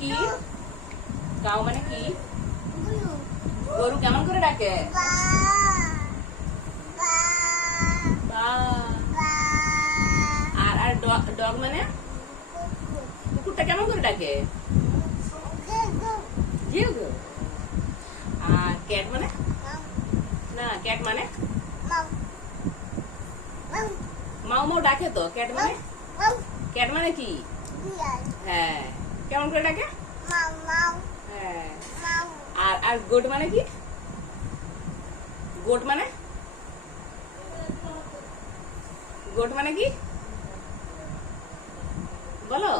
কি? গাও মানে কি? গরু কেমন করে ডাকে? আর আর ডগ মানে? কুকুরটা কেমন করে ডাকে? আর ক্যাট মানে? না ক্যাট মানে? মাও মাও ডাকে তো ক্যাট মানে? ক্যাট মানে কি? হ্যাঁ। কেমন করে ডাকে? হ্যাঁ। আর আর গোট মানে কি? গোট মানে? গোট মানে কি? বলো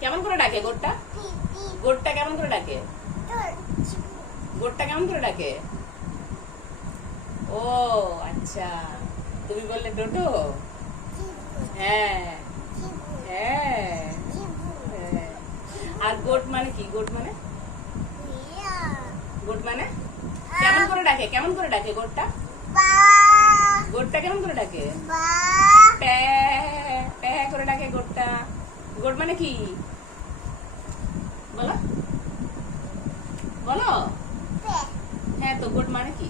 কেমন করে ডাকে গোটটা? গোটটা কেমন করে ডাকে? গোটটা কেমন করে ডাকে? ও আচ্ছা। তুমি বললে টোটো হ্যাঁ চিবু হ্যাঁ চিবু হ্যাঁ। আর গোট মানে কি? গোট মানে? গোট মানে? কেমন করে ডাকে? কেমন করে ডাকে গোটটা গোটটা কেমন করে ডাকে? প্যা প্যা করে ডাকে গোটটা গোট মানে কি? বলো। বলো। হ্যাঁ তো গোট মানে কি?